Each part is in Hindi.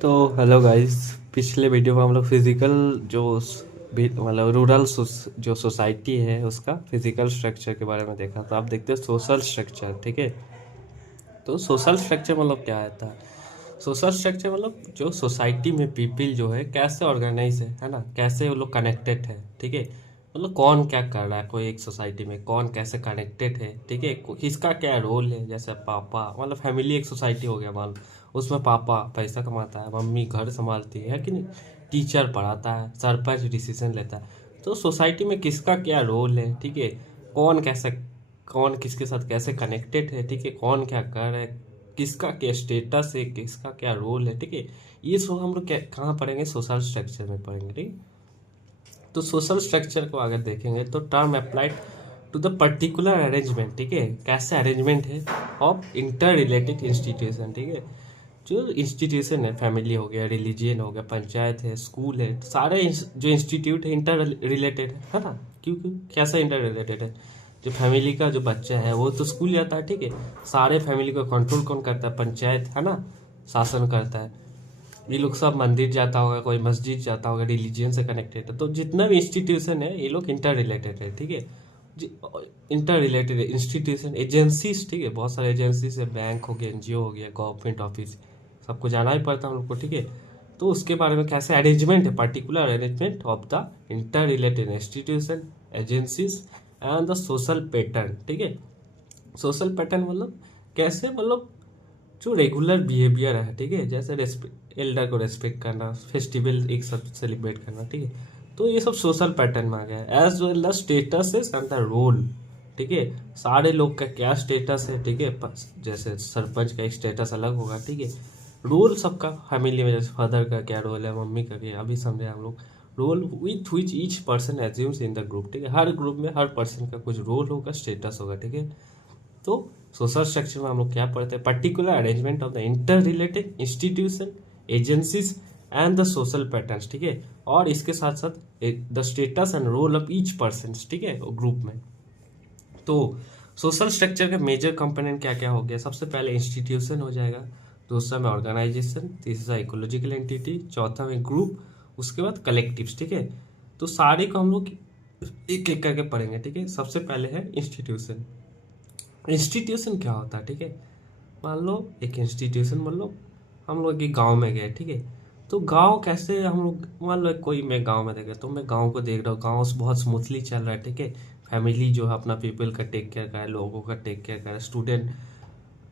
तो हेलो गाइस। पिछले वीडियो में हम लोग फिजिकल जो मतलब रूरल जो सोसाइटी है उसका फिजिकल स्ट्रक्चर के बारे में देखा। तो आप देखते हैं सोशल स्ट्रक्चर, ठीक है। तो सोशल स्ट्रक्चर मतलब क्या आता है? सोशल स्ट्रक्चर मतलब जो सोसाइटी में पीपल जो है कैसे ऑर्गेनाइज है ना, कैसे वो लोग कनेक्टेड है, ठीक है। मतलब कौन क्या कर रहा है, कोई एक सोसाइटी में कौन कैसे कनेक्टेड है, ठीक है। किसका क्या रोल है, जैसे पापा मतलब फैमिली एक सोसाइटी हो गया मान लो, उसमें पापा पैसा कमाता है, मम्मी घर संभालती है कि नहीं, टीचर पढ़ाता है, सरपंच डिसीजन लेता है। तो सोसाइटी में किसका क्या रोल है, ठीक है। कौन कैसे, कौन किसके साथ कैसे कनेक्टेड है, ठीक है। कौन क्या कर रहा है, किसका क्या स्टेटस है, किसका क्या रोल है, ठीक है। ये सब हम लोग क्या कहाँ पढ़ेंगे, सोशल स्ट्रक्चर में पढ़ेंगे, ठीक। तो सोशल स्ट्रक्चर को अगर देखेंगे तो term applied to the particular arrangement, ठीक है। कैसे अरेंजमेंट है ऑफ इंटर रिलेटेड इंस्टीट्यूशन, ठीक है। जो इंस्टीट्यूशन है, फैमिली हो गया, रिलीजियन हो गया, पंचायत है, स्कूल है, सारे जो इंस्टीट्यूट है इंटर रिलेटेड है ना। क्योंकि कैसा इंटर रिलेटेड है, जो फैमिली का जो बच्चा है वो तो स्कूल जाता है, ठीक है। सारे फैमिली को कंट्रोल कौन करता है, पंचायत है ना, शासन करता है। ये लोग सब मंदिर जाता होगा, कोई मस्जिद जाता होगा, रिलीजियन से कनेक्टेड है। तो जितना भी इंस्टीट्यूशन है ये लोग इंटर रिलेटेड है, ठीक है। इंटर रिलेटेड इंस्टीट्यूशन, एजेंसीज, ठीक है। बहुत सारे एजेंसीज है, बैंक हो गया, एनजीओ हो गया, गवर्नमेंट ऑफिस, सबको जाना ही पड़ता है हम लोग को, ठीक है। तो उसके बारे में कैसे अरेंजमेंट है, particular arrangement of the inter related institution, agencies and the social pattern, ठीक है। सोशल पैटर्न मतलब कैसे, मतलब जो रेगुलर बिहेवियर है, ठीक है। जैसे रेस्पेक्ट, एल्डर को रेस्पेक्ट करना, फेस्टिवल एक साथ सेलिब्रेट करना, ठीक है। तो ये सब सोशल पैटर्न में आ गया है। As well the status is and the role, ठीक है। सारे लोग का क्या स्टेटस है, ठीक है। जैसे सरपंच का एक स्टेटस अलग होगा, ठीक है। रोल सबका फैमिली में, जैसे फादर का क्या रोल है, मम्मी का क्या, अभी समझे हम लोग। Role with which each person assumes in the group, ठीक है। हर ग्रुप में हर पर्सन का कुछ रोल होगा, स्टेटस होगा, ठीक है। तो सोशल स्ट्रक्चर में हम लोग क्या पढ़ते हैं, particular arrangement of the inter related institution, agencies and the social patterns, ठीक है। और इसके साथ साथ the status and role of each person, ठीक है, ग्रुप में। तो सोशल स्ट्रक्चर का मेजर कंपोनेंट क्या क्या हो गया, सबसे पहले इंस्टीट्यूशन हो जाएगा, दूसरा में ऑर्गेनाइजेशन, तीसरा इकोलॉजिकल एंटिटी, चौथा में ग्रुप, उसके बाद कलेक्टिव्स, ठीक है। तो सारे को हम लोग एक एक करके पढ़ेंगे, ठीक है। सबसे पहले है इंस्टीट्यूशन। इंस्टीट्यूशन क्या होता है, ठीक है। मान लो एक इंस्टीट्यूशन, मान लो हम लोग एक गांव में गए, ठीक है। तो गांव कैसे हम लोग, मान लो कोई मैं गांव में देख रहा, तो मैं गांव को देख रहा हूँ, गांव बहुत स्मूथली चल रहा है, ठीक है। फैमिली जो है अपना पीपल का टेक केयर कर रहा है, लोगों का टेक केयर कर रहा है, स्टूडेंट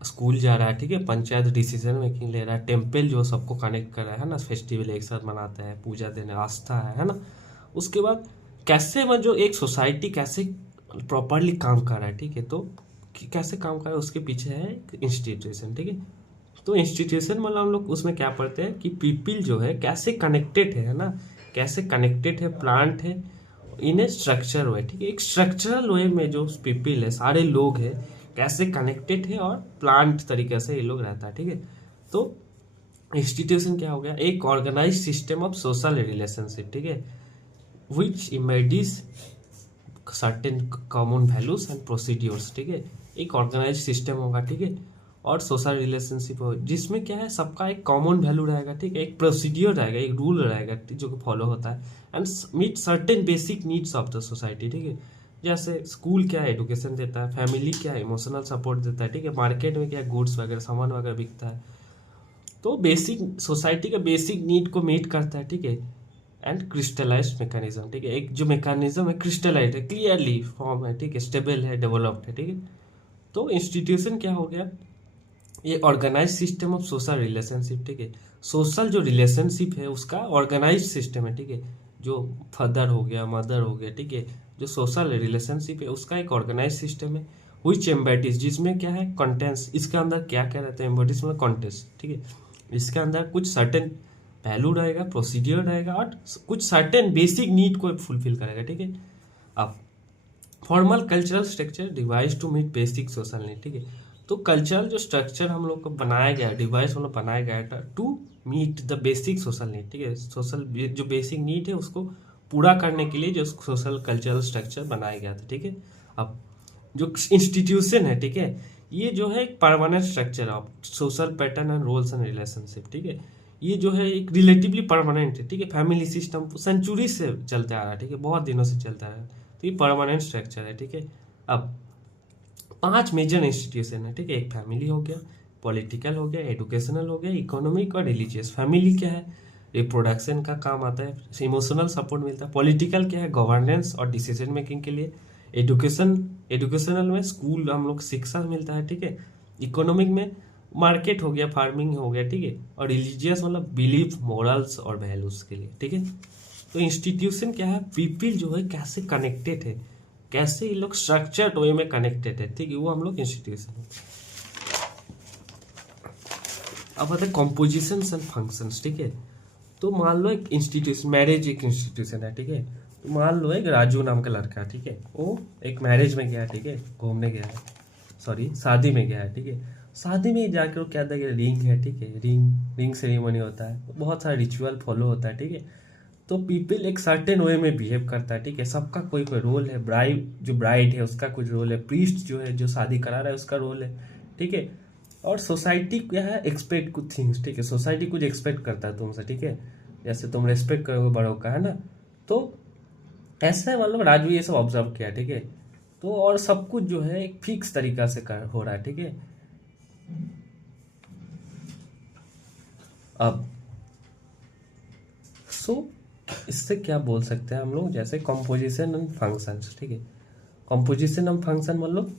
स्कूल जा रहा है, ठीक है। पंचायत डिसीजन मेकिंग ले रहा है, टेम्पल जो सबको कनेक्ट कर रहा है ना, फेस्टिवल एक साथ मनाते हैं, पूजा देने आस्था है ना। उसके बाद कैसे मैं जो एक सोसाइटी कैसे प्रॉपरली काम कर रहा है, ठीक है। तो कैसे काम कर रहा है उसके पीछे है इंस्टीट्यूशन, ठीक है। तो इंस्टीट्यूशन मतलब हम लोग उसमें क्या पढ़ते हैं कि पीपल जो है कैसे कनेक्टेड है ना, कैसे कनेक्टेड है, प्लांट है इन ए स्ट्रक्चर वे, ठीक है। एक स्ट्रक्चरल वे में जो पीपल है, सारे लोग हैं, कैसे कनेक्टेड है और प्लांट तरीके से ये लोग रहता है, ठीक है। तो इंस्टीट्यूशन क्या हो गया, एक organise system of social relationship, ठीक है, which embodies certain common values and procedures, ठीक है। एक ऑर्गेनाइज सिस्टम होगा, ठीक है, और सोशल रिलेशनशिप हो जिसमें क्या है, सबका एक कॉमन वैल्यू रहेगा, ठीक है। एक प्रोसीड्योर रहेगा, एक रूल रहेगा, जो कि फॉलो होता है and meet certain basic needs of the society, ठीक है। जैसे स्कूल क्या है, एजुकेशन देता है, फैमिली क्या है, इमोशनल सपोर्ट देता है, ठीक है। मार्केट में क्या है, गुड्स वगैरह सामान वगैरह बिकता है। तो बेसिक सोसाइटी का बेसिक नीड को मीट करता है, ठीक है। एंड क्रिस्टलाइज्ड मैकेनिज्म, ठीक है। एक जो मैकेनिज्म है क्रिस्टलाइज है, क्लियरली फॉर्म है, ठीक है, स्टेबल है, डेवलप्ड है, ठीक है। तो इंस्टीट्यूशन क्या हो गया, ये organize system of social relationship, ठीक है। सोशल जो रिलेशनशिप है उसका ऑर्गेनाइज सिस्टम है, ठीक है। जो फादर हो गया, मदर हो गया, ठीक है, जो सोशल रिलेशनशिप है उसका एक ऑर्गेनाइज सिस्टम है, विच एम्बेटिस, जिसमें क्या है कंटेंट्स, इसके अंदर क्या क्या रहता है, एम्बेटिस मतलब कॉन्टेंट्स, ठीक है। इसके अंदर कुछ सर्टेन वैल्यू रहेगा, प्रोसीडियर रहेगा और कुछ सर्टेन बेसिक नीड को फुलफिल करेगा, ठीक है। अब formal cultural structure device to meet basic social need, ठीक है। तो कल्चरल जो स्ट्रक्चर हम लोग को बनाया गया है, डिवाइस हम लोग बनाया गया था to meet the basic social need, ठीक है। सोशल जो बेसिक नीड है उसको पूरा करने के लिए जो सोशल कल्चरल स्ट्रक्चर बनाया गया था, ठीक है। अब जो इंस्टीट्यूशन है, ठीक है, ये जो है एक permanent structure of social pattern and roles and relationship, ठीक है। ये जो है एक रिलेटिवली परमानेंट है, ठीक है। फैमिली सिस्टम सेंचुरी से चलता आ रहा है, ठीक है, बहुत दिनों से चलता आ रहा है, तो ये परमानेंट स्ट्रक्चर है, ठीक है। अब 5 मेजर इंस्टीट्यूशन है, ठीक है। एक फैमिली हो गया, पॉलिटिकल हो गया, एजुकेशनल हो गया, इकोनॉमिक और रिलीजियस। फैमिली क्या है, रिप्रोडक्शन का काम आता है, इमोशनल सपोर्ट मिलता है। पॉलिटिकल क्या है, गवर्नेंस और डिसीजन मेकिंग के लिए। एजुकेशनल में स्कूल हम लोग शिक्षा मिलता है, ठीक है। इकोनॉमिक में मार्केट हो गया, फार्मिंग हो गया, ठीक है। और रिलीजियस मतलब बिलीफ, मोरल्स और वैल्यूज के लिए, ठीक है। तो इंस्टीट्यूशन क्या है, पीपल जो है कैसे कनेक्टेड है, कैसे ये लोग स्ट्रक्चर्ड वे में कनेक्टेड है, ठीक है, वो हम लोग इंस्टीट्यूशन है। अब आता है कॉम्पोजिशन एंड फंक्शंस, ठीक है। तो मान लो एक इंस्टीट्यूशन, मैरिज एक इंस्टीट्यूशन है, ठीक है। तो मान लो एक राजू नाम का लड़का, ठीक है, वो एक मैरिज में गया, ठीक है, घूमने गया है, सॉरी शादी में गया है, ठीक है। शादी में जाकर वो क्या देखा, रिंग है, ठीक है, रिंग सेरेमनी होता है, बहुत सारा रिचुअल फॉलो होता है, ठीक है। तो पीपल एक सर्टेन वे में बिहेव करता है, ठीक है। सबका कोई कोई रोल है, ब्राइड है उसका कुछ रोल है, प्रीस्ट जो है जो शादी करा रहा है उसका रोल है, ठीक है। और सोसाइटी क्या है, एक्सपेक्ट कुछ थिंग्स, ठीक है। सोसाइटी कुछ एक्सपेक्ट करता है तुमसे, ठीक है। जैसे तुम रेस्पेक्ट करोगे बड़ों का, है ना। तो ऐसे मतलब राजू ये सब ऑब्जर्व किया, ठीक है। तो और सब कुछ जो है एक फिक्स तरीका से हो रहा है, ठीक है। अब सो इससे क्या बोल सकते हैं हम लोग, जैसे कॉम्पोजिशन एंड फंक्शंस, ठीक है। कॉम्पोजिशन एंड फंक्शन मतलब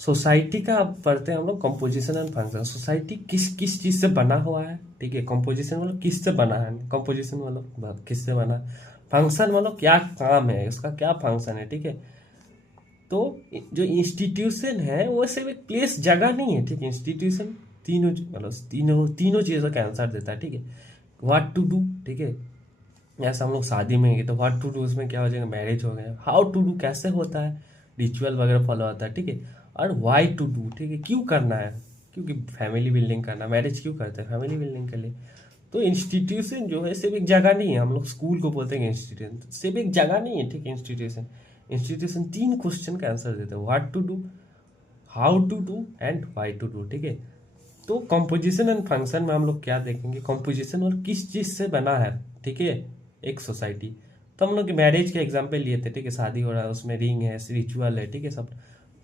सोसाइटी का अब पढ़ते हैं हम लोग, कॉम्पोजिशन एंड फंक्शन। सोसाइटी किस किस चीज से बना हुआ है, ठीक है। कॉम्पोजिशन मतलब किस से बना है, कॉम्पोजिशन मतलब किस से बना, फंक्शन मतलब क्या काम है उसका, क्या फंक्शन है, ठीक है। तो जो इंस्टीट्यूशन है वो सिर्फ एक प्लेस, जगह नहीं है, ठीक है। इंस्टीट्यूशन तीनों मतलब तीनों चीज़ों का आंसर देता है, ठीक है। व्हाट टू डू, ठीक है। जैसे हम लोग शादी में गए तो व्हाट टू डू, उसमें क्या हो जाएगा, मैरिज हो गया। हाउ टू डू, कैसे होता है, रिचुअल वगैरह फॉलो होता है, ठीक है। और वाई टू डू, ठीक है, क्यों करना है, क्योंकि फैमिली बिल्डिंग करना, मैरिज क्यों करते हैं, फैमिली बिल्डिंग के लिए। तो इंस्टीट्यूशन जो है सिर्फ एक जगह नहीं है, हम लोग स्कूल को बोलते हैं इंस्टीट्यूशन, सिर्फ एक जगह नहीं है, ठीक है। इंस्टीट्यूशन इंस्टीट्यूशन 3 क्वेश्चन का आंसर देते हैं, what to do, how to do and why to do, ठीक है। तो कॉम्पोजिशन एंड फंक्शन में हम लोग क्या देखेंगे, कॉम्पोजिशन और किस चीज से बना है, ठीक है, एक सोसाइटी। तो हम लोग मैरिज के एग्जाम्पल लिए थे, ठीक है, शादी हो रहा है उसमें रिंग है, रिचुअल है, ठीक है, सब।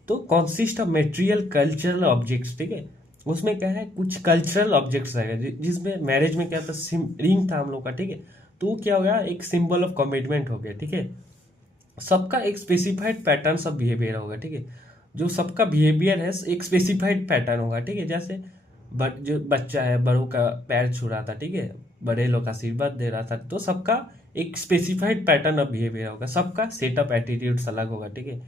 तो consist of material cultural objects, ठीक है। उसमें क्या है, कुछ कल्चरल ऑब्जेक्ट्स रहेगा, जिसमें मैरिज में क्या था, रिंग था हम लोग का, ठीक है। तो वो क्या हो गया, एक सिंबल ऑफ कमिटमेंट हो गया, ठीक है। सबका एक स्पेसिफाइड पैटर्न ऑफ बिहेवियर होगा, ठीक है। जो सबका बिहेवियर है एक स्पेसिफाइड पैटर्न होगा, ठीक है। जैसे जो बच्चा है बड़ों का पैर छू रहा था, ठीक है, बड़े लोग का आशीर्वाद दे रहा था, तो सबका एक स्पेसिफाइड पैटर्न ऑफ बिहेवियर होगा, सबका सेट ऑफ एटीट्यूड्स अलग होगा, ठीक है।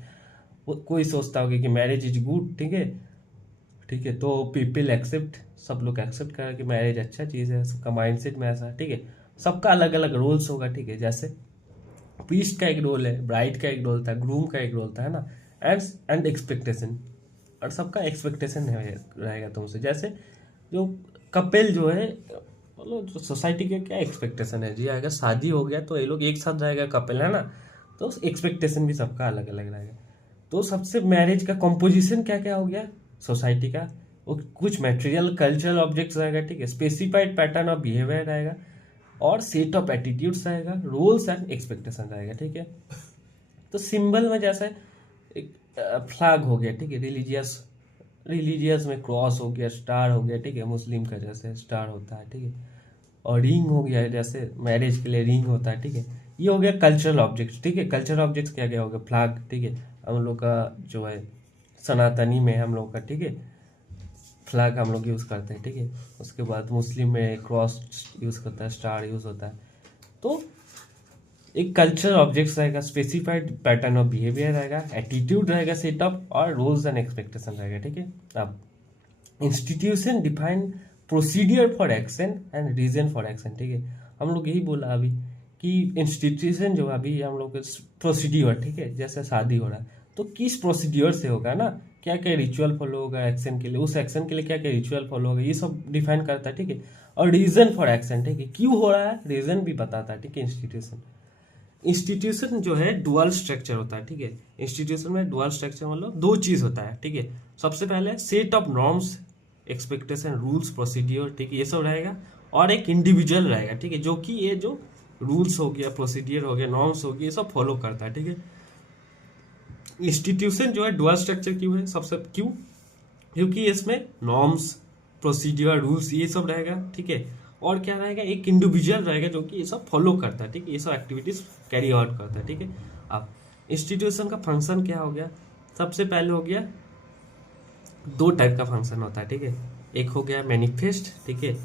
कोई सोचता होगा कि मैरिज इज गुड, ठीक है, ठीक है, तो पीपल एक्सेप्ट, सब लोग एक्सेप्ट करें कि मैरिज अच्छा चीज़ है, सबका माइंडसेट में ऐसा, ठीक है। सबका अलग अलग रोल्स होगा, ठीक है। जैसे प्रीस्ट का एक रोल है, ब्राइड का एक रोल था, ग्रूम का एक रोल था, है ना। एंड एक्सपेक्टेशन, और सबका एक्सपेक्टेशन रहेगा तुमसे। जैसे जो कपल जो है, मतलब जो सोसाइटी के क्या एक्सपेक्टेशन है जी, अगर शादी हो गया तो ये लोग एक साथ रहेगा कपल, है ना। तो एक्सपेक्टेशन भी सबका अलग अलग रहेगा। तो सबसे मैरिज का कॉम्पोजिशन क्या क्या हो गया सोसाइटी का, वो कुछ मटेरियल कल्चरल ऑब्जेक्ट्स रहेगा, ठीक है, स्पेसिफाइड पैटर्न ऑफ बिहेवियर रहेगा, और सेट ऑफ एटीट्यूड्स रहेगा, रोल्स एंड एक्सपेक्टेशन रहेगा, ठीक है। तो सिंबल में जैसे एक फ्लैग हो गया, ठीक है, रिलीजियस में क्रॉस हो गया, स्टार हो गया, ठीक है, मुस्लिम का जैसे स्टार होता है, ठीक है। और रिंग हो गया, जैसे मैरिज के लिए रिंग होता है, ठीक है। ये हो गया कल्चरल ऑब्जेक्ट्स, ठीक है। कल्चरल ऑब्जेक्ट्स क्या क्या हो गया, फ्लैग, ठीक है, हम लोग का जो है सनातनी में हम लोग का, ठीक है, फ्लैग हम लोग यूज़ करते हैं, ठीक है। उसके बाद मुस्लिम में क्रॉस यूज़ करता है, स्टार यूज़ होता है। तो एक कल्चरल ऑब्जेक्ट्स रहेगा, स्पेसिफाइड पैटर्न ऑफ बिहेवियर रहेगा, एटीट्यूड रहेगा, सेटअप, और रोल्स एंड एक्सपेक्टेशन रहेगा, ठीक है। अब institution define procedure for action and reason for action, ठीक है। हम लोग यही बोला अभी कि इंस्टीट्यूशन जो अभी हम लोग प्रोसीड्योर, ठीक है, जैसे शादी हो रहा है तो किस प्रोसीड्योर से होगा ना, क्या क्या रिचुअल फॉलो होगा एक्शन के लिए, उस एक्शन के लिए क्या क्या रिचुअल फॉलो होगा, ये सब डिफाइन करता है, ठीक है। और रीजन फॉर एक्शन, ठीक है, क्यों हो रहा है रीजन भी बताता है, ठीक है। इंस्टीट्यूशन जो है डुअल स्ट्रक्चर होता है, ठीक है। इंस्टीट्यूशन में डुअल स्ट्रक्चर मतलब 2 चीज होता है, ठीक है। सबसे पहले set of norms, expectation, rules, procedure, ठीक है, ये सब रहेगा। और एक इंडिविजुअल रहेगा, ठीक है, जो कि ये जो रूल्स हो गया, प्रोसीडियर हो गया, नॉर्म्स हो गया, ये सब फॉलो करता है, ठीक है। इंस्टीट्यूशन जो है डुअल स्ट्रक्चर क्यों है, सबसे क्यों, क्योंकि इसमें नॉर्म्स, प्रोसीडियर, रूल्स ये सब रहेगा, ठीक है। और क्या रहेगा, एक इंडिविजुअल रहेगा जो कि ये सब फॉलो करता है, ठीक है, ये सब एक्टिविटीज कैरी आउट करता है, ठीक है। अब इंस्टीट्यूशन का फंक्शन क्या हो गया, सबसे पहले हो गया दो टाइप का फंक्शन होता है, ठीक है। एक हो गया मैनिफेस्ट, ठीक है,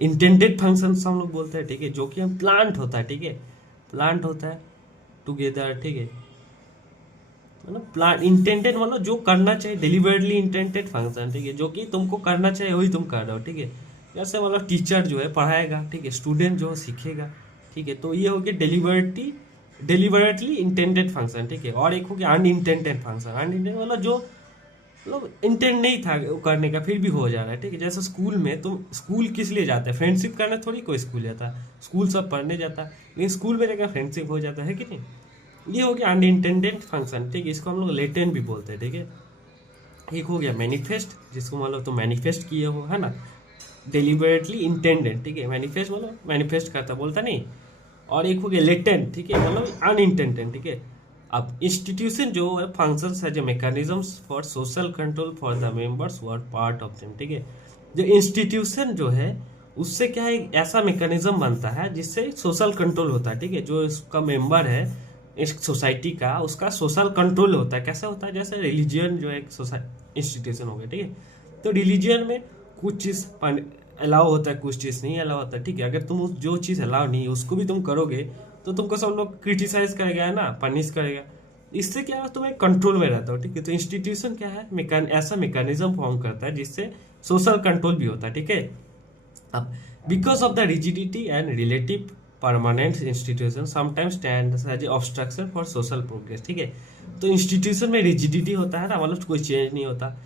इंटेंडेड फंक्शन हम लोग बोलते हैं, ठीक है, जो कि हम प्लांट होता है, ठीक है, प्लांट होता है टुगेदर, ठीक है, मतलब प्लान इंटेंडेड मतलब जो करना चाहिए, डिलीवरली इंटेंडेड फंक्शन, ठीक है, जो कि तुमको करना चाहिए वही तुम कर रहे हो, ठीक है। जैसे मतलब टीचर जो है पढ़ाएगा, ठीक है, स्टूडेंट जो है सीखेगा, ठीक है, तो ये हो गया डिलीवरेटली इंटेंडेड फंक्शन, ठीक है। और एक हो गया अनइंटेंडेड फंक्शन, अनइंटेंडेड मतलब जो मतलब इंटेंड नहीं था वो करने का, फिर भी हो जा रहा है, ठीक है। जैसे स्कूल में तुम स्कूल किस लिए जाते हैं, फ्रेंडशिप करने थोड़ी कोई स्कूल जाता है, स्कूल सब पढ़ने जाता है, लेकिन स्कूल में जाकर फ्रेंडशिप हो जाता है कि नहीं। ये हो गया अनइंटेंडेड फंक्शन, ठीक है, इसको हम लोग लेटेंट भी बोलते हैं, ठीक है। एक हो गया मैनिफेस्ट, जिसको मतलब तुम मैनिफेस्ट किए हो, है ना, डिलिबरेटली इंटेंडेड, ठीक है, मैनिफेस्ट मतलब मैनिफेस्ट करता, बोलता नहीं। और एक हो गया लेटेंट, ठीक है, मतलब अनइंटेंडेड, ठीक है। अब इंस्टीट्यूशन जो है functions as a mechanisms for social control for the members who are part of them, ठीक है। जो इंस्टीट्यूशन जो है उससे क्या है, एक ऐसा मैकेनिज्म बनता है जिससे सोशल कंट्रोल होता है, ठीक है, जो इसका मेंबर है इस सोसाइटी का, उसका सोशल कंट्रोल होता है। कैसे होता है, जैसे रिलीजियन जो है एक इंस्टीट्यूशन हो गया, ठीक है, तो रिलीजियन में कुछ चीज़ अलाउ होता है, कुछ चीज़ नहीं अलाउ होता है, ठीक है। अगर तुम जो चीज़ अलाउ नहीं है उसको भी तुम करोगे तो तुमको सब लोग क्रिटिसाइज करेगा, है ना, पनिश करेगा। इससे क्या है, तुम एक कंट्रोल में रहता हो, ठीक है। तो इंस्टीट्यूशन क्या है, ऐसा मैकेनिज्म फॉर्म करता है जिससे सोशल कंट्रोल भी होता है, ठीक है। अब because of the rigidity and relative permanent institution sometimes stand as a obstruction for social progress, ठीक है। तो इंस्टीट्यूशन में रिजिडिटी होता है ना, मतलब कोई चेंज नहीं होता,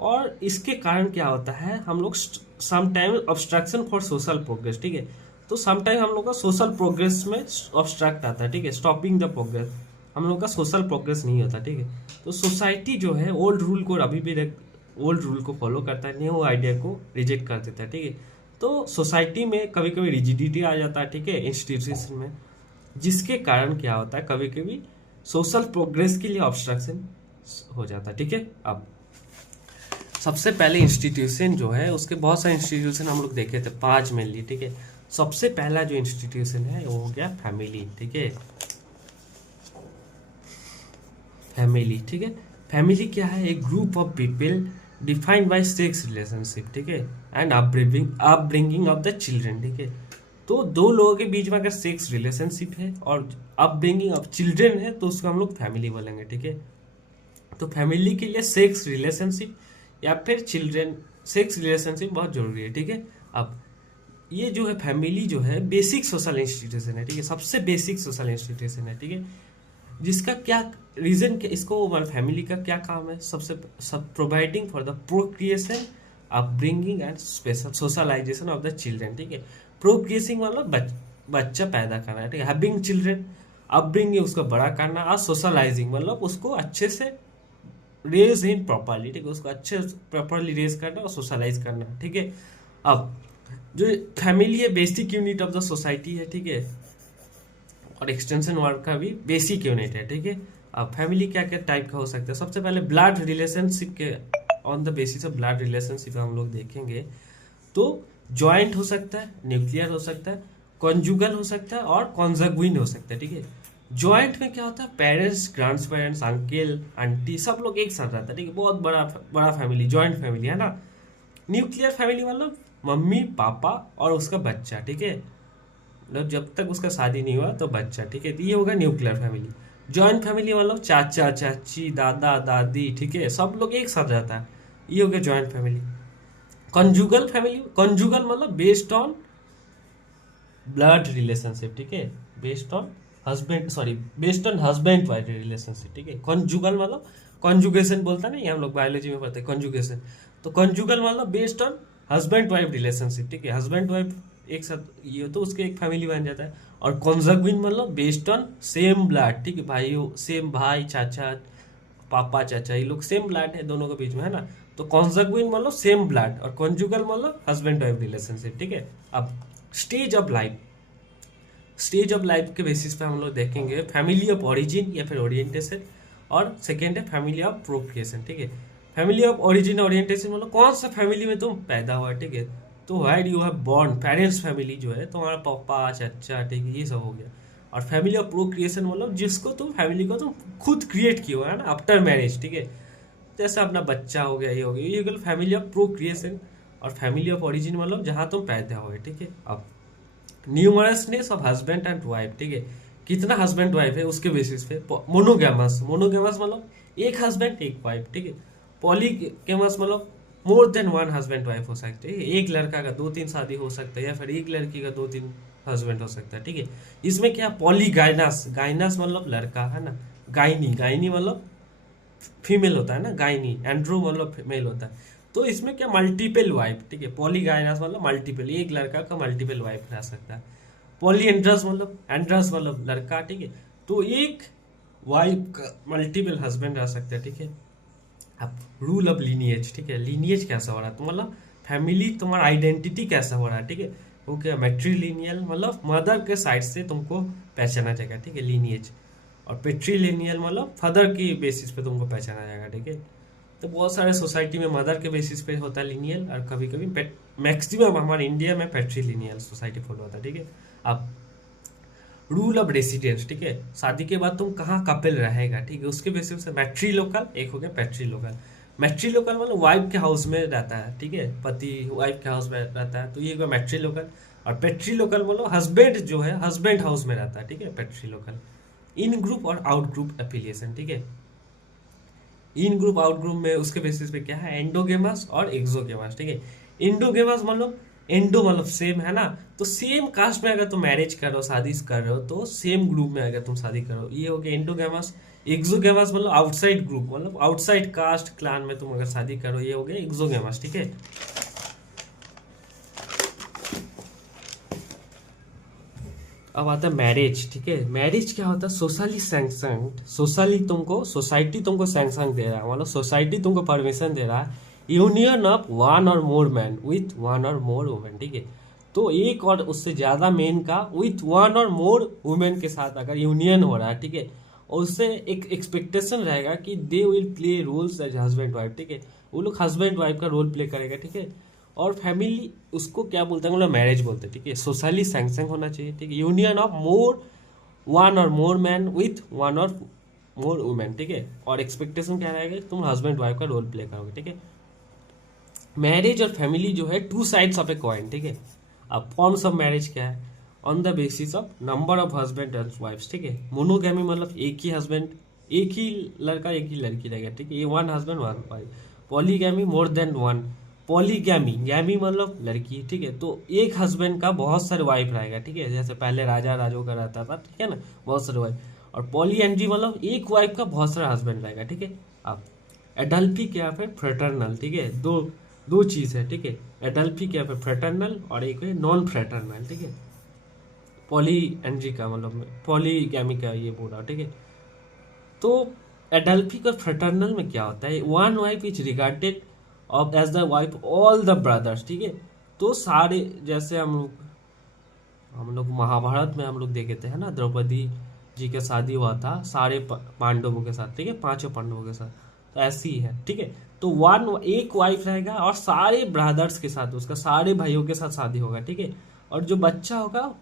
और इसके कारण क्या होता है, हम लोग sometime obstruction for social progress, ठीक है। तो समटाइम हम लोग का सोशल प्रोग्रेस में ऑब्स्ट्रक्ट आता है, ठीक है, स्टॉपिंग द प्रोग्रेस, हम लोग का सोशल प्रोग्रेस नहीं होता, ठीक है। तो सोसाइटी जो है ओल्ड रूल को अभी भी ओल्ड रूल को फॉलो करता है, न्यू आइडिया को रिजेक्ट कर देता है, ठीक है। तो सोसाइटी में कभी कभी रिजिडिटी आ जाता है, ठीक है, इंस्टीट्यूशन में, जिसके कारण क्या होता है, कभी कभी सोशल प्रोग्रेस के लिए ऑब्स्ट्रक्शन हो जाता है, ठीक है। अब सबसे पहले इंस्टीट्यूशन जो है, उसके बहुत सारे इंस्टीट्यूशन हम लोग देखे थे, 5 मेनली, ठीक है। सबसे पहला जो इंस्टीट्यूशन है वो हो गया फैमिली, ठीक है, फैमिली, ठीक है। फैमिली क्या है, एक group of people defined by sex relationship, ठीक है, and upbringing of the children, ठीक है। तो दो लोगों के बीच में अगर सेक्स रिलेशनशिप है और अपब्रिंगिंग ऑफ चिल्ड्रन है तो उसको हम लोग फैमिली बोलेंगे, ठीक है। तो फैमिली के लिए सेक्स रिलेशनशिप या फिर चिल्ड्रन सेक्स रिलेशनशिप बहुत जरूरी है, ठीक है। अब ये जो है फैमिली जो है बेसिक सोशल इंस्टीट्यूशन है, ठीक है, सबसे बेसिक सोशल इंस्टीट्यूशन है, ठीक है, जिसका क्या रीजन, इसको फैमिली का क्या काम है, सबसे सब providing for the procreation upbringing and special socialization of the children, ठीक है। प्रोक्रिएसिंग मतलब बच्चा पैदा करना, ठीक है, हैविंग चिल्ड्रन, अपब्रिंगिंग उसको बड़ा करना, और सोशलाइजिंग मतलब उसको अच्छे से रेज इन प्रॉपरली, ठीक है, उसको अच्छे प्रॉपरली रेज करना और सोशलाइज करना, ठीक है। अब जो फैमिली है basic unit of the society है, ठीक है, और एक्सटेंशन वर्क का भी बेसिक यूनिट है, ठीक है। अब फैमिली क्या क्या टाइप का हो सकता है, सबसे पहले ब्लड रिलेशनशिप के on the basis of blood relationship हम लोग देखेंगे तो जॉइंट हो सकता है, न्यूक्लियर हो सकता है, कॉन्जुगल हो सकता है और कॉन्जगुइन हो सकता है, ठीक है। जॉइंट में क्या होता है, parents, grand parents, uncle, aunty सब लोग एक साथ रहता है, ठीक है, बहुत बड़ा बड़ा फैमिली, जॉइंट फैमिली है ना। न्यूक्लियर फैमिली मतलब मम्मी पापा और उसका बच्चा, ठीक है, मतलब जब तक उसका शादी नहीं हुआ तो बच्चा, ठीक है, तो ये होगा न्यूक्लियर फैमिली। जॉइंट फैमिली मतलब चाचा चाची दादा दादी, ठीक है, सब लोग एक साथ रहता है, ये हो गया joint family. Conjugal family, conjugal मतलब बेस्ड ऑन ब्लड रिलेशनशिप, ठीक है, based on husband wife relationship, ठीक है। कंजुगल मतलब कंजुगेशन बोलता नहीं, हम लोग बायोलॉजी में पढ़ते हैं कंजुगेशन, तो कंजुगल मतलब based on husband wife relationship, ठीक है, हस्बैंड वाइफ एक साथ ये तो उसके एक फैमिली बन जाता है। और कॉन्जगुइन मतलब बेस्ड ऑन सेम ब्लड, ठीक है, भाई सेम भाई चाचा पापा चाचा ये लोग सेम ब्लड है दोनों के बीच में, है ना। तो कॉन्जगुइन मतलब सेम ब्लड और कॉन्जुगल मतलब हस्बैंड वाइफ रिलेशनशिप, ठीक है। अब stage of life, stage of life के बेसिस पे हम लोग देखेंगे फैमिली ऑफ ओरिजिन या फिर ओरिएंटेशन, और सेकेंड है फैमिली ऑफ प्रोक्रिएशन। ठीक है, फैमिली ऑफ ओरिजिन ओरिएंटेशन मतलब कौन सा फैमिली में तुम पैदा हुआ। ठीक है, तो where you have born, parents family जो है तुम्हारा पापा चाचा, ठीक है, ये सब हो गया। और फैमिली ऑफ प्रोक्रिएशन मतलब जिसको तुम फैमिली को तुम खुद क्रिएट किए हो, है ना, आफ्टर मैरिज। ठीक है, जैसे अपना बच्चा हो गया, ये हो गया, ये हो फैमिली ऑफ प्रोक्रिएशन। और फैमिली ऑफ ओरिजिन मतलब जहाँ तुम पैदा हुए। ठीक है, अब न्यूमरसनेस ऑफ हस्बैंड एंड वाइफ। ठीक है, कितना हस्बैंड वाइफ है उसके बेसिस पे। मोनोगैमस, मोनोगैमस मतलब एक हस्बैंड एक वाइफ। ठीक है, पॉलीगैमस मतलब मोर देन वन हस्बैंड वाइफ हो सकते हैं, एक लड़का का 2-3 शादी हो सकता है, या फिर एक लड़की का 2-3 हस्बैंड हो सकता है। ठीक है, इसमें क्या पॉलीगाइनस, गाइनस मतलब लड़का, है ना, गाइनी, गाइनी मतलब फीमेल होता है ना, गाइनी, एंड्रो मतलब मेल होता है। तो इसमें क्या मल्टीपल वाइफ। ठीक है, पॉलीगाइनस मतलब मल्टीपल, एक लड़का का मल्टीपल वाइफ रह सकता है। पॉली एंड्रस मतलब, एंड्रस मतलब लड़का। ठीक है, तो एक वाइफ का मल्टीपल हस्बैंड रह सकता है। ठीक है, अब रूल ऑफ लीनिएज। ठीक है, लीनिएज कैसा हो रहा है तो मतलब फैमिली, तुम्हारा आइडेंटिटी कैसा हो रहा है। ठीक है, वो क्या मैट्रीलिनियल मतलब मदर के साइड से तुमको पहचाना जाएगा। ठीक है, लीनिएज। और पेट्रीलिनियल मतलब फादर की बेसिस पे तुमको पहचाना जाएगा। ठीक है, तो बहुत सारे सोसाइटी में मदर के बेसिस पे होता है लीनियल, और कभी कभी मैक्सिमम हमारे इंडिया में पेट्रीलिनियल सोसाइटी फॉलो होता है। ठीक है, अब रूल ऑफ रेसिडेंस। ठीक है, शादी के बाद तुम कहाँ कपल रहेगा। ठीक है, उसके बेसिस पे मैट्री लोकल, एक हो गया पेट्री लोकल। मैट्री लोकल मतलब वाइफ के हाउस में रहता है। ठीक है, पति वाइफ के हाउस में रहता है, तो ये मैट्री लोकल। और पेट्री लोकल मतलब हस्बैंड जो है हस्बैंड हाउस में रहता है। ठीक है, पेट्री लोकल। इन ग्रुप और आउट ग्रुप एफिलिएशन। ठीक है, इन ग्रुप आउट ग्रुप में उसके बेसिस पे क्या है, एंडोगेमस और एक्सोगेमस। ठीक है, एंडोगेमस मतलब एंडो मतलब सेम, है ना, तो सेम कास्ट में अगर तुम मैरिज कर रहे हो, शादी कर रहे हो, तो सेम ग्रुप में अगर तुम शादी करो, ये हो गया एंडोगेमस। एक्सोगेमस मतलब आउटसाइड ग्रुप, मतलब आउटसाइड कास्ट क्लान में तुम अगर शादी करो, ये हो गया एक्सोगेमस। ठीक है, अब आता है मैरिज। ठीक है, मैरिज क्या होता है, सोशली सैंक्शन, सोशली तुमको, सोसाइटी तुमको सैंक्शन दे रहा है, मतलब सोसाइटी तुमको परमिशन दे रहा है, यूनियन ऑफ वन और मोर मैन विथ वन और मोर वुमेन। ठीक है, तो एक और उससे ज्यादा मेन का विथ वन और मोर वुमेन के साथ अगर यूनियन हो रहा है। ठीक है, और उससे एक एक्सपेक्टेशन रहेगा कि they will play roles as husband wife. ठीक है, वो लोग हस्बैंड वाइफ का रोल प्ले करेगा। ठीक है, और फैमिली उसको क्या बोलते हैं, मतलब मैरिज बोलते हैं। ठीक है, सोशली सैंक्शन होना चाहिए। ठीक है, यूनियन ऑफ मोर वन और मोर मैन विथ वन और मोर वुमेन। ठीक है, और एक्सपेक्टेशन क्या रहेगा, तुम हस्बैंड वाइफ का रोल प्ले करोगे। ठीक है, मैरिज और फैमिली जो है two sides of a coin. ठीक है, अब फॉर्म्स ऑफ मैरिज क्या है, on the basis of number of husband and wifes. ठीक है, मोनोगैमी मतलब एक ही हस्बैंड, एक ही लड़का एक ही लड़की रहेगा। ठीक है, ये one husband one wife. Polygamy more than one, polygamy, gamy मतलब लड़की। ठीक है, तो एक हस्बैंड का बहुत सारे वाइफ रहेगा। ठीक है, जैसे पहले राजा राजो का रहता था। ठीक है ना, बहुत सारे वाइफ। और पॉलीएंड्री मतलब एक वाइफ का बहुत सारा हस्बैंड रहेगा। ठीक है, अब एडल्फी क्या फिर फ्रेटर्नल। ठीक है, दो दो चीज है। ठीक है, एडल्फी क्या फिर फ्रेटर्नल, और एक है नॉन फ्रेटर्नल। ठीक है, पॉली एंड्री का मतलब पॉलीगैमी का ये बोल रहा हूँ। ठीक है, तो एडल्फिक और फ्रेटर्नल में क्या होता है, one wife is regarded of as the wife all the brothers. ठीक है, तो सारे, जैसे हम लोग महाभारत में हम लोग देखे थे, है ना, द्रौपदी जी का शादी हुआ था सारे पांडवों के साथ। ठीक है, पांचों पांडवों के साथ, तो ऐसी ही है। ठीक है, तो वन एक वाइफ रहेगा और सारे ब्रदर्स के साथ, उसका सारे भाइयों के साथ शादी होगा। ठीक है, और जो बच्चा होगा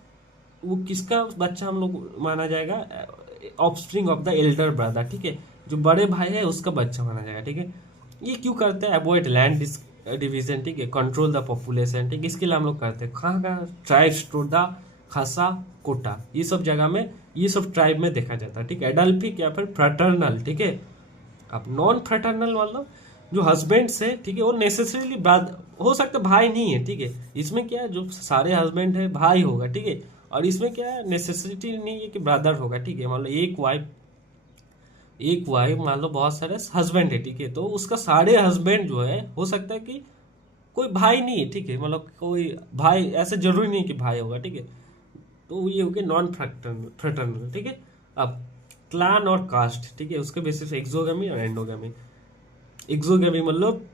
वो किसका बच्चा हम लोग माना जाएगा, offspring of the Elder brother. ठीक है, जो बड़े भाई है उसका बच्चा माना जाएगा। ठीक है, ये क्यों करते हैं, अवॉइड लैंड डिवीजन। ठीक है, कंट्रोल द पॉपुलेशन। ठीक है, इसके लिए हम लोग करते हैं, कहाँ कहाँ, ट्राइब्स, टोडा, खासा, कोटा, ये सब जगह में, ये सब ट्राइब में देखा जाता है। ठीक है, एडल्फिक या फिर फ्रेटर्नल। ठीक है, अब नॉन फ्रेटर्नल मतलब जो हस्बैंड से, ठीक है, वो नेसेसरीली हो सकता है भाई नहीं है। ठीक है, इसमें क्या है, जो सारे हस्बैंड है भाई होगा। ठीक है, और इसमें क्या है, नेसेसिटी नहीं है कि ब्रदर होगा। ठीक है, मतलब एक वाइफ मान लो बहुत सारे हस्बैंड है। ठीक है, तो उसका सारे हस्बैंड जो है हो सकता है कि कोई भाई नहीं है। ठीक है, मतलब कोई भाई ऐसे जरूरी नहीं कि भाई होगा। ठीक है, तो ये हो गया नॉन फ्रेटर्नल। ठीक है, अब क्लान और कास्ट। ठीक है, उसके बेसिस एक्सोगेमी और एंडोगेमी। एक्सोगेमी मतलब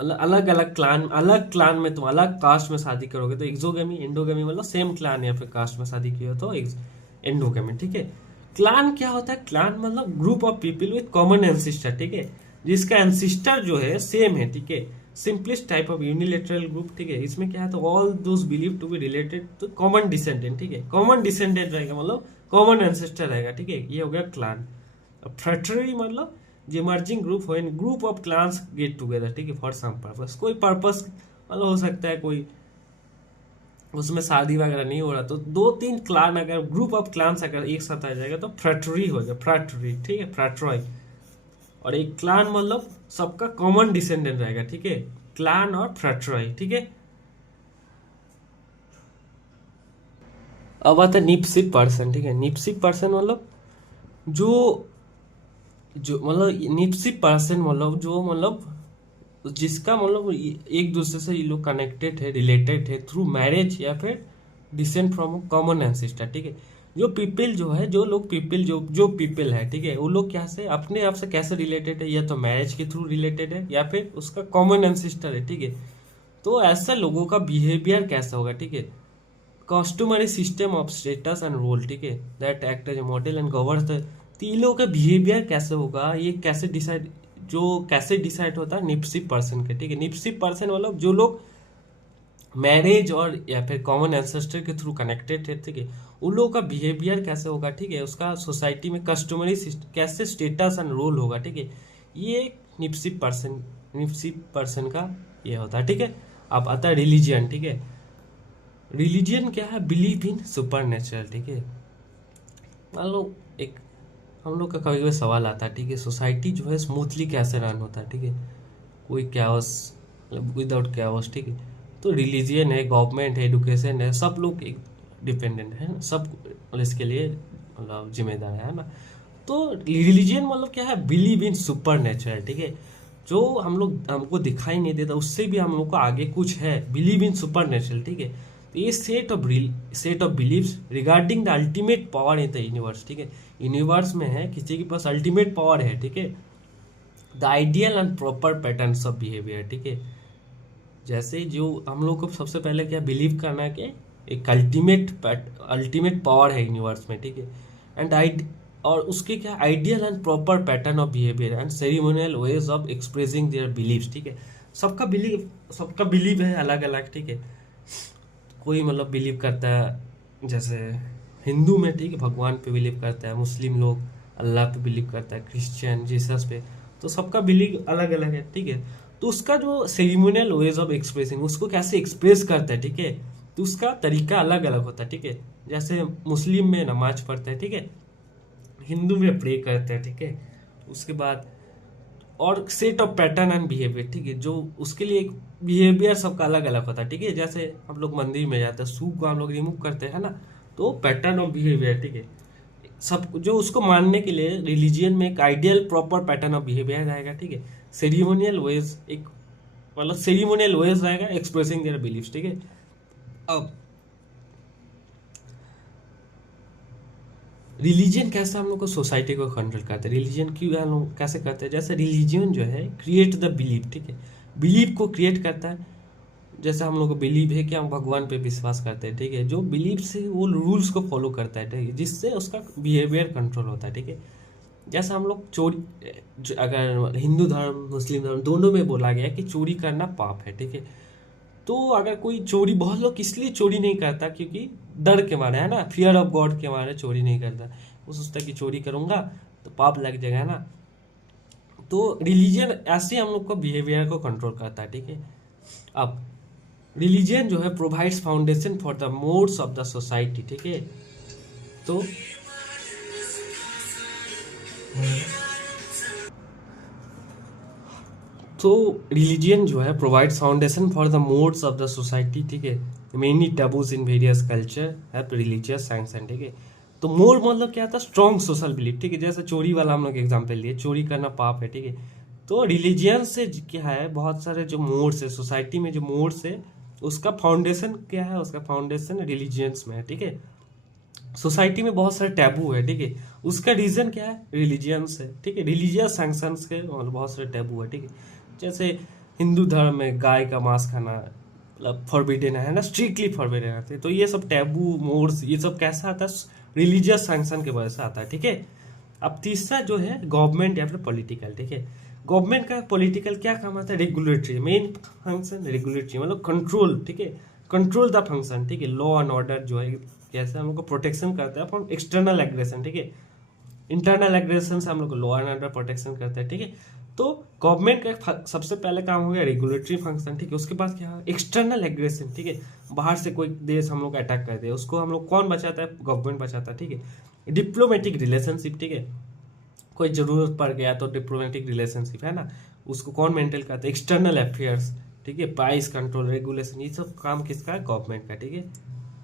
अलग अलग क्लान में तुम अलग कास्ट में शादी करोगे तो एक्सोगेमी, एंडोगेमी मतलब सेम क्लान या फिर कास्ट में शादी की हो तो एंडोगेमी, ठीक है। क्लान क्या होता है? क्लान मतलब group of people with common ancestor, ठीक है, जिसका एंसिस्टर जो है सेम है, ठीक है। Simplest type of unilateral group, ठीक है। इसमें क्या है, तो all those believe to be related to common descendant, ठीक है। कॉमन डिसेंडेंट रहेगा मतलब कॉमन एंसेस्टर रहेगा, ठीक है। ये हो गया क्लान। फ्रेटरी मतलब emerging group when group of clans get together, ठीक है, फॉर सम पर्पस, कोई पर्पस मतलब हो सकता है कोई उसमें शादी वगैरह नहीं हो रहा तो दो तीन क्लान अगर ग्रुप ऑफ क्लान्स अगर एक साथ आ जाएगा तो फ्रेटरी हो गया, फ्रेटरी, ठीक है, फ्रेट्रॉय। और एक क्लान मतलब सबका कॉमन डिसेंडेंट रहेगा, ठीक है, क्लान और फ्रेट्रॉय, ठीक है। अब आता है निप्सिक पर्सन, ठीक है। निप्सिक पर्सन मतलब जो जो मतलब निप्सिक पर्सन मतलब जो मतलब जिसका मतलब एक दूसरे से ये लोग कनेक्टेड है, रिलेटेड है थ्रू मैरिज या फिर डिसेंट फ्रॉम कॉमन एंसेस्टर, ठीक है। जो पीपल जो है, जो लोग पीपल जो पीपल है, ठीक है, वो लोग क्या से अपने आप से कैसे रिलेटेड है, या तो मैरिज के थ्रू रिलेटेड है या फिर उसका कॉमन एंसेस्टर है, ठीक है। तो ऐसे लोगों का बिहेवियर कैसा होगा, ठीक है। Customary system of status and role, ठीक है, that act as a model and govern the. तीनों का बिहेवियर कैसे होगा, ये कैसे डिसाइड होता है निप्सिक पर्सन के, ठीक है। निप्सिक पर्सन मतलब जो लोग मैरिज और या फिर कॉमन एंसेस्टर के थ्रू कनेक्टेड है, ठीक है, उन लोगों का बिहेवियर कैसे होगा, ठीक है, उसका सोसाइटी में कस्टमरी कैसे स्टेटस एंड रोल होगा, ठीक है। ये निप्सिक पर्सन का ये होता है, ठीक है। अब आता है रिलीजियन, ठीक है। रिलीजियन क्या है? बिलीव इन सुपर नेचुरल, ठीक है। मान लो एक हम लोग का कभी कभी सवाल आता है, ठीक है, सोसाइटी जो है स्मूथली कैसे रन होता है, ठीक है, कोई कैओस मतलब विदाउट कैओस, ठीक है। तो रिलीजियन है, गवर्नमेंट है, एडुकेशन है, सब लोग एक डिपेंडेंट है ना, सब मतलब इसके लिए मतलब जिम्मेदार है ना। तो रिलीजियन मतलब क्या है? बिलीव इन सुपर नेचुरल, ठीक है, जो हमको दिखाई नहीं देता उससे भी हम लोग को आगे कुछ है, बिलीव इन सुपर नेचुरल, ठीक है। तो ये set of beliefs regarding the ultimate power in the universe, ठीक है। यूनिवर्स में है किसी के पास अल्टीमेट पावर है, ठीक है। The ideal and proper patterns of behaviour, ठीक है। जैसे जो हम लोग को सबसे पहले क्या बिलीव करना है कि एक अल्टीमेट पावर है यूनिवर्स में, ठीक है। एंड और उसके क्या ideal and proper pattern of behaviour and ceremonial ways of expressing their beliefs, ठीक है। सबका बिलीव है अलग अलग, ठीक है। कोई मतलब बिलीव करता है जैसे हिंदू में, ठीक है, भगवान पे बिलीव करता है, मुस्लिम लोग अल्लाह पे बिलीव करता है, क्रिश्चियन जीसस पे। तो सबका बिलीव अलग अलग है, ठीक है। तो उसका जो सेरिमोनियल वेज ऑफ एक्सप्रेसिंग, उसको कैसे एक्सप्रेस करता है, ठीक है, तो उसका तरीका अलग अलग होता है, ठीक है। जैसे मुस्लिम में नमाज पढ़ता है, ठीक है, हिंदू में प्रे करता है, ठीक है। उसके बाद और set of pattern and behaviour, ठीक है, जो उसके लिए एक बिहेवियर सबका अलग अलग होता है, ठीक है। जैसे हम लोग मंदिर में जाते हैं, सूप को हम लोग रिमूव करते हैं ना, तो पैटर्न ऑफ बिहेवियर, ठीक है, सब जो उसको मानने के लिए रिलीजियन में एक ideal proper pattern of behaviour रहेगा, ठीक है। सेरिमोनियल वेज एक मतलब सेरिमोनियल वेज रहेगा एक्सप्रेसिंग देयर बिलीव्स, ठीक है। अब रिलीजन कैसे हम लोग को सोसाइटी को कंट्रोल करते हैं, रिलीजन क्यों हम लोग कैसे करते हैं? जैसे रिलीजन जो है क्रिएट द बिलीव, ठीक है, बिलीव को क्रिएट करता है। जैसे हम लोग को बिलीव है कि हम भगवान पे विश्वास करते हैं, ठीक है, जो बिलीव से वो रूल्स को फॉलो करता है, ठीक है, जिससे उसका बिहेवियर कंट्रोल होता है, ठीक है। जैसे हम लोग अगर हिंदू धर्म मुस्लिम धर्म दोनों में बोला गया है कि चोरी करना पाप है, ठीक है। तो अगर कोई चोरी, बहुत लोग इसलिए चोरी नहीं करता क्योंकि डर के मारे, है ना, फियर ऑफ गॉड के मारे चोरी नहीं करता। वो सोचता कि चोरी करूंगा तो पाप लग जाएगा, है ना। तो रिलीजन ऐसे हम लोग को बिहेवियर को कंट्रोल करता है, ठीक है। अब रिलीजन जो है provides foundation for the modes of the society, ठीक है। तो तो रिलीजियन जो है provides foundation for the modes of the society, ठीक है। Many taboos in various culture है रिलीजियस सैंक्शन, ठीक है। तो मोड मतलब क्या था? स्ट्रॉन्ग सोशल बिलीफ, ठीक है। जैसे चोरी वाला हम लोग एग्जाम्पल लिए, चोरी करना पाप है, ठीक है। तो रिलीजियन से क्या है, बहुत सारे जो मोड्स है सोसाइटी में, जो मोड्स है उसका फाउंडेशन क्या है? उसका फाउंडेशन रिलीजियंस में है, ठीक है। सोसाइटी में बहुत सारे टैबू है, ठीक है, उसका रीजन क्या है? रिलीजियंस है, ठीक है। रिलीजियस सैंक्शंस के मतलब बहुत सारे टैबू है, ठीक है। जैसे हिंदू धर्म में गाय का मांस खाना मतलब फॉरबिडन है ना, स्ट्रिक्टली फॉरबिडन है। तो ये सब टैबू मोड्स ये सब कैसा आता है, रिलीजियस सैंक्शन की वजह से आता है, ठीक है। अब तीसरा जो है गवर्नमेंट या फिर पॉलिटिकल, ठीक है। गवर्नमेंट का पॉलिटिकल क्या काम आता है, रेगुलेटरी, मेन फंक्शन रेगुलेटरी मतलब कंट्रोल, ठीक है, कंट्रोल द फंक्शन, ठीक है। लॉ एंड ऑर्डर जो है कैसे हम लोग को प्रोटेक्शन करता है फ्रॉम एक्सटर्नल एग्रेशन, ठीक है। इंटरनल एग्रेशन से हम लोग लॉ एंड ऑर्डर प्रोटेक्शन करते हैं, ठीक है। तो गवर्नमेंट का सबसे पहले काम हो गया रेगुलेटरी फंक्शन, ठीक है। उसके बाद क्या, एक्सटर्नल एग्रेशन, ठीक है। बाहर से कोई देश हम लोग अटैक कर दे उसको हम लोग कौन बचाता है, गवर्नमेंट बचाता है, ठीक है। डिप्लोमेटिक रिलेशनशिप, ठीक है, कोई जरूरत पड़ गया तो डिप्लोमेटिक रिलेशनशिप है ना, उसको कौन मेंटेन करता है, एक्सटर्नल अफेयर्स, ठीक है। प्राइस कंट्रोल, रेगुलेशन, ये सब काम किसका है, गवर्नमेंट का, ठीक है,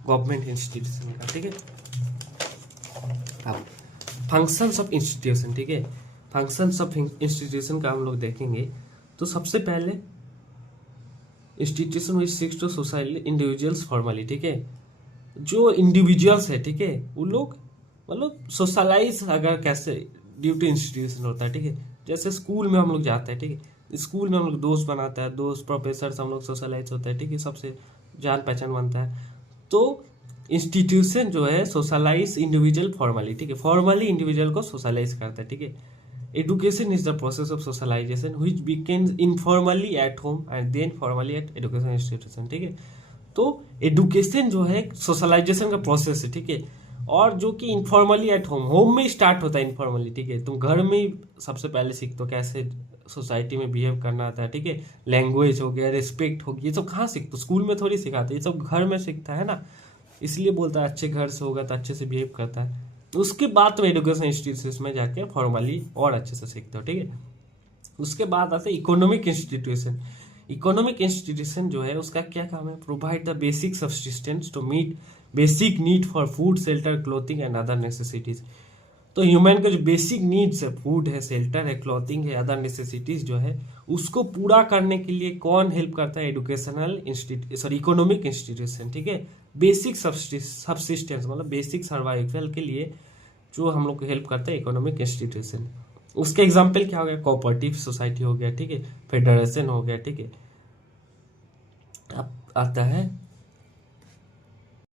गवर्नमेंट इंस्टीट्यूशन का, ठीक है। अब फंक्शंस ऑफ इंस्टीट्यूशन, ठीक है, फंक्शंस ऑफ इंस्टीट्यूशन का हम लोग देखेंगे। तो सबसे पहले institution which seeks to society individuals formally, ठीक है, जो इंडिविजुअल्स है, ठीक है, वो लोग मतलब सोशलाइज अगर कैसे ड्यू टू इंस्टीट्यूशन होता है, ठीक है। जैसे स्कूल में हम लोग जाते हैं, ठीक है, स्कूल में हम लोग दोस्त बनाता है, दोस्त प्रोफेसर हम लोग सोशलाइज होता है, ठीक है, सबसे जान पहचान बनता है। तो इंस्टीट्यूशन जो है सोशलाइज इंडिविजुअल फॉर्मली, ठीक है, फॉर्मली इंडिविजुअल को सोशलाइज करता है, ठीक है। Education is the process of socialization which begins informally at home and then formally at education institution, ठीक है। तो एडुकेशन जो है सोशलाइजेशन का प्रोसेस है, ठीक है, और जो कि इनफॉर्मली एट होम, होम में स्टार्ट होता है इनफॉर्मली, ठीक है। तुम घर में ही सबसे पहले सीखते हो कैसे सोसाइटी में बिहेव करना आता है, ठीक है। लैंग्वेज हो गया, रिस्पेक्ट हो गया, ये सब कहाँ सीखते हो, स्कूल में थोड़ी सिखाते, ये सब घर में सीखता है ना। इसलिए बोलता है अच्छे घर से होगा तो अच्छे से बिहेव करता है। उसके बाद तुम एजुकेशन इंस्टीट्यूशन में जाके फॉर्मली और अच्छे से सीखते हो, ठीक है। उसके बाद आते हैं इकोनॉमिक इंस्टीट्यूशन। इकोनॉमिक इंस्टीट्यूशन जो है उसका क्या काम है, provide the basic subsistence to meet basic need for food, shelter, clothing and other necessities. तो ह्यूमन के जो बेसिक नीड्स है, फूड है, शेल्टर है, क्लॉथिंग है, अदर नेसेसिटीज जो है उसको पूरा करने के लिए कौन हेल्प करता है, एजुकेशनल इकोनॉमिक इंस्टीट्यूशन, ठीक है। बेसिक सब्सिस्टेंस मतलब बेसिक सर्वाइवल के लिए जो हम लोग को हेल्प करता है इकोनॉमिक इंस्टीट्यूशन। उसके एग्जाम्पल क्या हो गया, कोऑपरेटिव सोसाइटी हो गया, ठीक है, फेडरेशन हो गया, ठीक है। अब आता है